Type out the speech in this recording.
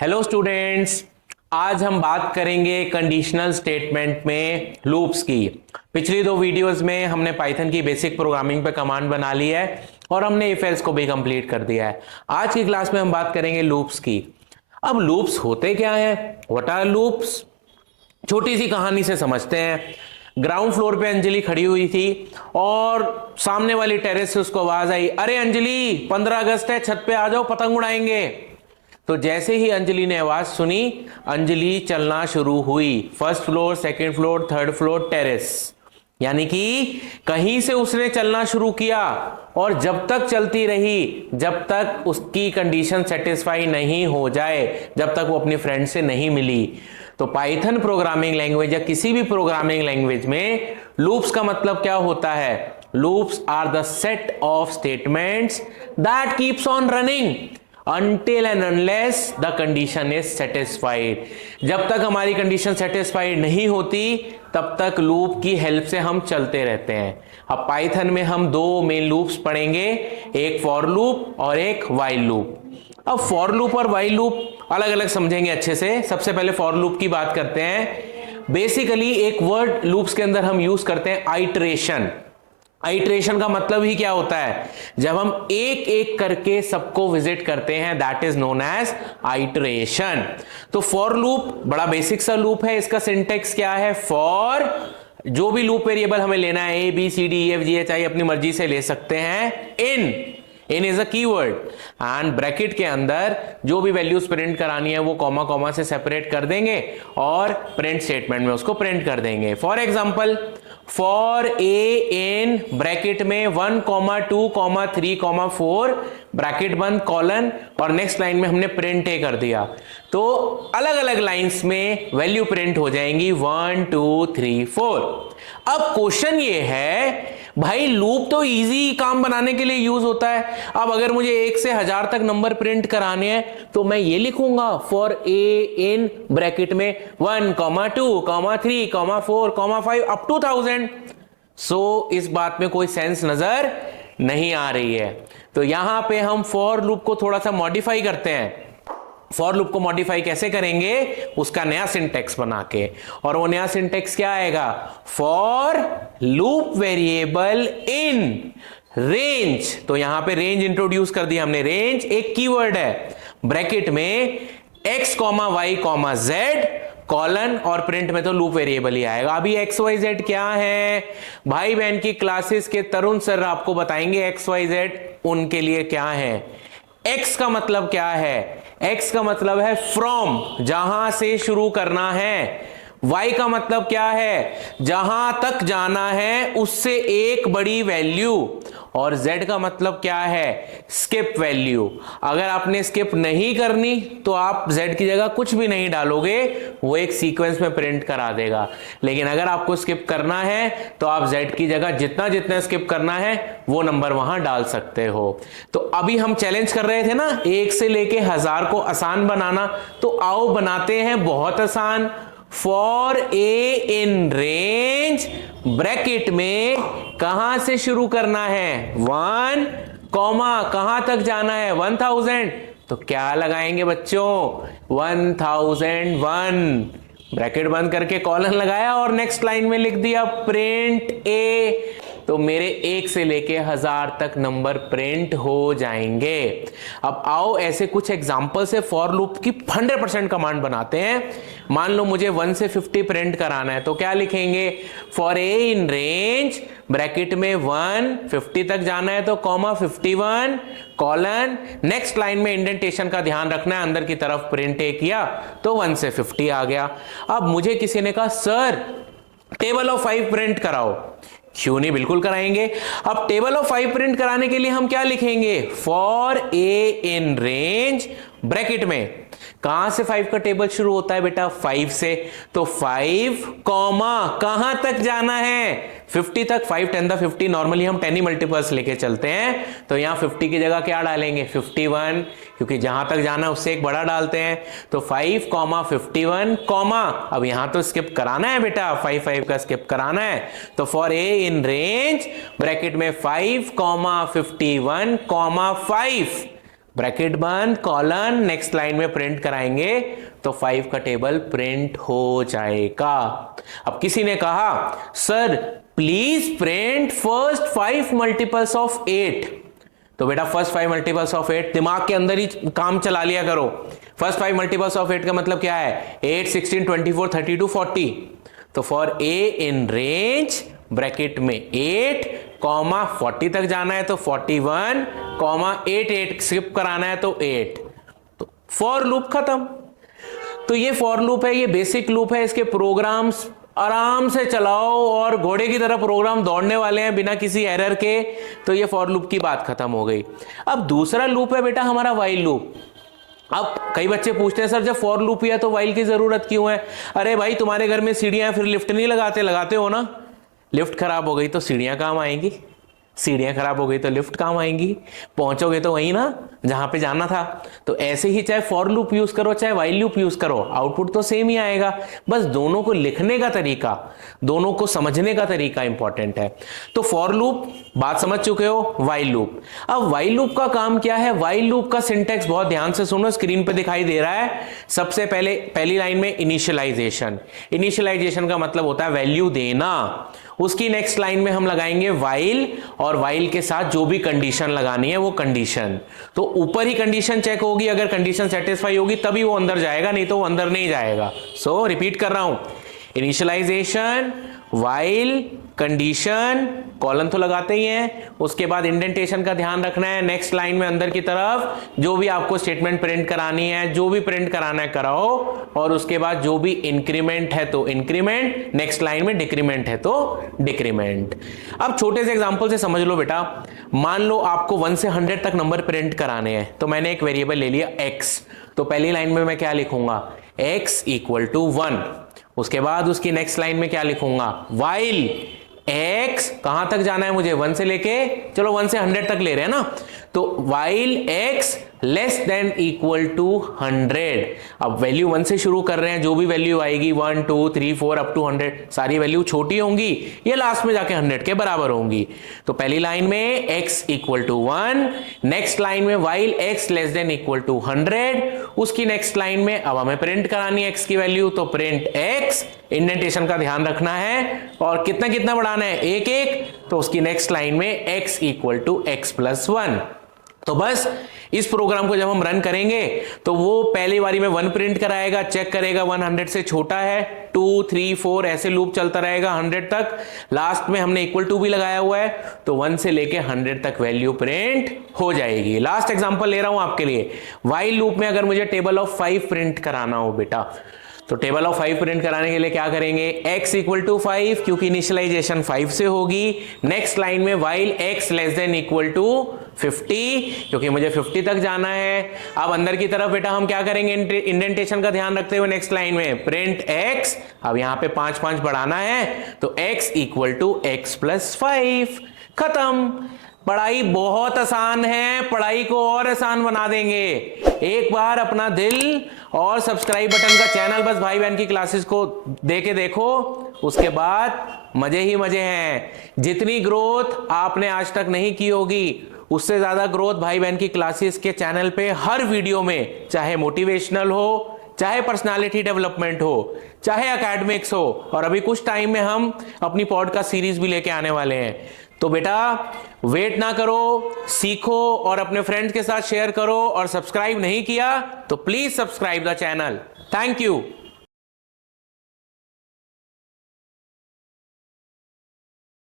Hello students, आज हम बात करेंगे कंडीशनल स्टेटमेंट में लूप्स की। पिछली दो वीडियोस में हमने पाइथन की बेसिक प्रोग्रामिंग पे कमांड बना ली है और हमने इफ एल्स को भी कंप्लीट कर दिया है। आज की क्लास में हम बात करेंगे लूप्स की। अब लूप्स होते क्या है, व्हाट आर लूप्स, छोटी सी कहानी से समझते हैं। ग्राउंड फ्लोर पे अंजलि खड़ी हुई थी और सामने वाली टेरेस से उसको आवाज आई, अरे अंजलि 15 अगस्त है, छत पे आ जाओ, पतंग उड़ाएंगे। तो जैसे ही अंजलि ने आवाज सुनी, अंजलि चलना शुरू हुई। First floor, second floor, third floor, terrace, यानी कि कहीं से उसने चलना शुरू किया और जब तक चलती रही जब तक उसकी कंडीशन सेटिस्फाई नहीं हो जाए, जब तक वो अपनी फ्रेंड से नहीं मिली। तो पाइथन प्रोग्रामिंग लैंग्वेज या किसी भी प्रोग्रामिंग लैंग्वेज में लूप्स का मतलब क्या होता है? Loops are the set of statements that keeps on running until and unless the condition is satisfied। जब तक हमारी कंडीशन सेटिस्फाइड नहीं होती तब तक लूप की हेल्प से हम चलते रहते हैं। अब पाइथन में हम दो मेन लूप्स पढ़ेंगे, एक फॉर लूप और एक व्हाइल लूप। अब फॉर लूप और व्हाइल लूप अलग अलग समझेंगे अच्छे से। सबसे पहले फॉर लूप की बात करते हैं। बेसिकली एक वर्ड लूप्स के अंदर हम यूज करते हैं आइटरेशन। आइटरेशन का मतलब ही क्या होता है? जब हम एक एक करके सबको विजिट करते हैं, that is known as iteration. तो फॉर लूप बड़ा बेसिक सा लूप है। इसका सिंटेक्स क्या है? फॉर, जो भी लूप वेरिएबल हमें लेना है, A B C D E F G H I, अपनी मर्जी से ले सकते हैं। In is a keyword and bracket के अंदर जो भी वैल्यूज प्रिंट करानी है वो कॉमा कॉमा से सेपरेट कर देंगे और प्रिंट स्टेटमेंट में उसको प्रिंट कर देंगे। For example, for a in bracket में 1, 2, 3, 4 ब्रैकेट बंद, कॉलन, और नेक्स्ट लाइन में हमने प्रिंट ए कर दिया। तो अलग अलग लाइंस में वैल्यू प्रिंट हो जाएंगी 1, 2, 3, 4। अब क्वेश्चन ये है, भाई लूप तो इजी काम बनाने के लिए यूज होता है। अब अगर मुझे 1 से 1000 तक नंबर प्रिंट कराने हैं तो मैं ये लिखूंगा फॉर ए इन ब्रैकेट में 1, 2, 3, 4, 5 अप टू 1000। सो इस बात में कोई सेंस नजर नहीं आ रही है। तो यहां पे हम फॉर लूप को थोड़ा सा मॉडिफाई करते हैं। फॉर लूप को मॉडिफाई कैसे करेंगे? उसका नया सिंटेक्स बना के। और वो नया सिंटेक्स क्या आएगा? For loop variable in range. तो यहां पे रेंज इंट्रोड्यूस कर दिया हमने। रेंज एक कीवर्ड है, ब्रैकेट में x, y, z, कॉलन, और प्रिंट में तो लूप वेरिएबल ही आएगा। अभी एक्स वाई जेड क्या है? भाई बहन की क्लासेस के तरुण सर आपको बताएंगे एक्स वाई जेड उनके लिए क्या है। एक्स का मतलब क्या है? एक्स का मतलब है फ्रॉम, जहां से शुरू करना है। वाई का मतलब क्या है? जहां तक जाना है उससे एक बड़ी वैल्यू। और जेड का मतलब क्या है? Skip value. अगर आपने स्किप नहीं करनी तो आप जेड की जगह कुछ भी नहीं डालोगे, वो एक सीक्वेंस में प्रिंट करा देगा। लेकिन अगर आपको स्किप करना है तो आप जेड की जगह जितना जितना स्किप करना है वो नंबर वहां डाल सकते हो। तो अभी हम चैलेंज कर रहे थे ना 1 से लेके 1000 को आसान बनाना, तो आओ बनाते हैं बहुत आसान। For a in range bracket में कहां से शुरू करना है? 1, कहां तक जाना है? 1000। तो क्या लगाएंगे बच्चों? 1001, ब्रैकेट बंद करके कॉलन लगाया और नेक्स्ट लाइन में लिख दिया प्रिंट ए। तो मेरे 1 से लेके 1000 तक नंबर प्रिंट हो जाएंगे। अब आओ ऐसे कुछ एग्जांपल से फॉर लूप की 100% कमांड बनाते हैं। मान लो मुझे 1 से 50 प्रिंट कराना है तो क्या लिखेंगे? For a in range bracket में 1, 50 तक जाना है तो कॉमा 51, कॉलन, नेक्स्ट लाइन में इंडेंटेशन का ध्यान रखना है, अंदर की तरफ प्रिंट ए किया तो 1 से 50 आ गया। अब मुझे किसी ने कहा सर टेबल ऑफ 5 प्रिंट कराओ। क्यों नहीं, बिल्कुल कराएंगे। अब टेबल ऑफ 5 प्रिंट कराने के लिए हम क्या लिखेंगे? For a in range bracket में कहां से 5 का टेबल शुरू होता है बेटा? 5 से। तो 5, कहां तक जाना है? 50 तक। 5 10 द 50, नॉर्मली हम 10 ही मल्टीपल्स लेके चलते हैं, तो यहां 50 की जगह क्या डालेंगे? 51, क्योंकि जहां तक जाना है उससे एक बड़ा डालते हैं। तो 5, 51, अब यहां तो स्किप कराना है बेटा, 5 का स्किप कराना है। तो for a in range bracket में 5, 51, 5 ब्रैकेट बंद, कॉलन, नेक्स्ट लाइन में प्रिंट कराएंगे तो 5 का टेबल प्रिंट हो जाएगा। अब किसी ने कहा sir please print first 5 multiples of 8, तो बेटा फर्स्ट 5 मल्टीपल्स ऑफ 8 दिमाग के अंदर ही काम चला लिया करो। फर्स्ट 5 मल्टीपल्स ऑफ 8 का मतलब क्या है? 8, 16, 24, 32, 40। तो for a in range bracket में 8, 40 तक जाना है तो 41, 8 स्किप कराना है तो 8, तो फॉर लूप खत्म। तो ये फॉर लूप है, ये बेसिक लूप है, इसके प्रोग्राम्स आराम से चलाओ और घोड़े की तरह प्रोग्राम दौड़ने वाले हैं बिना किसी एरर के। तो ये फॉर लूप की बात खत्म हो गई। अब दूसरा लूप है बेटा हमारा व्हाइल लूप। अब कई बच्चे पूछते हैं सर जब फॉर लूप ही है तो व्हाइल की जरूरत क्यों है? अरे भाई तुम्हारे घर में सीढ़ियां फिर लिफ्ट नहीं लगाते हो ना। लिफ्ट खराब हो गई तो सीढ़ियां काम आएंगी, सीढ़ियां खराब हो गई तो लिफ्ट काम आएंगी, पहुंचोगे तो वहीं ना जहां पे जाना था। तो ऐसे ही चाहे फॉर लूप यूज करो चाहे व्हाइल लूप यूज करो, आउटपुट तो सेम ही आएगा। बस दोनों को लिखने का तरीका, दोनों को समझने का तरीका इंपॉर्टेंट है। तो फॉर लूप बात समझ चुके हो, व्हाइल लूप। अब व्हाइल लूप का काम क्या है? व्हाइल लूप का सिंटेक्स बहुत ध्यान से सुनो, स्क्रीन पे दिखाई दे रहा है। सबसे पहले पहली लाइन में इनिशियलाइजेशन। इनिशियलाइजेशन का मतलब होता है वैल्यू देना। उसकी नेक्स्ट लाइन में हम लगाएंगे व्हाइल, और व्हाइल के साथ जो भी कंडीशन लगानी है वो कंडीशन। तो ऊपर ही कंडीशन चेक होगी, अगर कंडीशन सेटिस्फाई होगी तभी वो अंदर जाएगा, नहीं तो वो अंदर नहीं जाएगा। सो रिपीट कर रहा हूं, इनिशियलाइजेशन, व्हाइल, कंडीशन, कॉलन तो लगाते ही हैं। उसके बाद इंडेंटेशन का ध्यान रखना है। नेक्स्ट लाइन में अंदर की तरफ जो भी आपको स्टेटमेंट प्रिंट करानी है, जो भी प्रिंट कराना है कराओ, और उसके बाद जो भी इंक्रीमेंट है तो इंक्रीमेंट, नेक्स्ट लाइन में डिक्रीमेंट है तो डिक्रीमेंट। अब छोटे से एग्जांपल से समझ लो बेटा। मान लो आपको 1 से 100 तक नंबर प्रिंट कराने हैं, तो मैंने एक वेरिएबल ले लिया x। तो पहली लाइन में मैं क्या लिखूंगा? x equal to 1। उसके बाद उसकी नेक्स्ट लाइन में क्या लिखूंगा? while x, कहां तक जाना है मुझे? 1 से लेके, चलो 1 से 100 तक ले रहे हैं ना, तो while x less than equal to 100। अब वैल्यू 1 से शुरू कर रहे हैं, जो भी वैल्यू आएगी 1, 2, 3, 4 अप टू 100, सारी वैल्यू छोटी होंगी, ये लास्ट में जाके 100 के बराबर होंगी। तो पहली लाइन में x equal to 1, next line में while x less than equal to 100, उसकी नेक्स्ट लाइन में अब हमें प्रिंट करानी है x की वैल्यू, तो प्रिंट x, इंडेंटेशन का ध्यान रखना है, और कितना कितना बढ़ाना है? 1 1, तो उसकी नेक्स्ट लाइन में x equal to x plus 1। तो बस इस प्रोग्राम को जब हम रन करेंगे तो वो पहली बारी में 1 प्रिंट कराएगा, चेक करेगा 100 से छोटा है, 2, 3, 4 ऐसे लूप चलता रहेगा 100 तक। लास्ट में हमने इक्वल टू भी लगाया हुआ है, तो 1 से लेके 100 तक वैल्यू प्रिंट हो जाएगी। लास्ट एग्जांपल ले रहा हूं आपके लिए। व्हाइल लूप में अगर मुझे टेबल ऑफ 5 प्रिंट कराना हो बेटा, तो टेबल ऑफ 5 प्रिंट कराने के लिए क्या करेंगे? x इक्वल टू 5, क्योंकि इनिशियलाइजेशन 5 से होगी। नेक्स्ट लाइन में while x less than equal to 50, क्योंकि मुझे 50 तक जाना है। अब अंदर की तरफ बेटा हम क्या करेंगे? इंडेंटेशन का ध्यान रखते हुए नेक्स्ट लाइन में प्रिंट x, अब यहां पे 5 5 बढ़ाना है, तो x equal to x plus 5। खत्म। पढ़ाई बहुत आसान है, पढ़ाई को और आसान बना देंगे। एक बार अपना दिल और सब्सक्राइब बटन का चैनल बस भाई बहन की क्लासेस को देके देखो, उसके बाद मजे ही मजे हैं। जितनी ग्रोथ आपने आज तक नहीं की होगी, उससे ज्यादा ग्रोथ भाई बहन की क्लासेस के चैनल पे हर वीडियो में, चाहे मोटिवेशनल हो, चाहे पर्सनालिटी डेवलपमेंट हो, चाहे एकेडमिक्स हो, और अभी कुछ टाइम में हम अपनी पॉडकास्ट सीरीज भी लेके आने वाले हैं। तो बेटा वेट ना करो, सीखो और अपने फ्रेंड्स के साथ शेयर करो, और सब्सक्राइब नहीं किया तो please subscribe the channel. Thank you.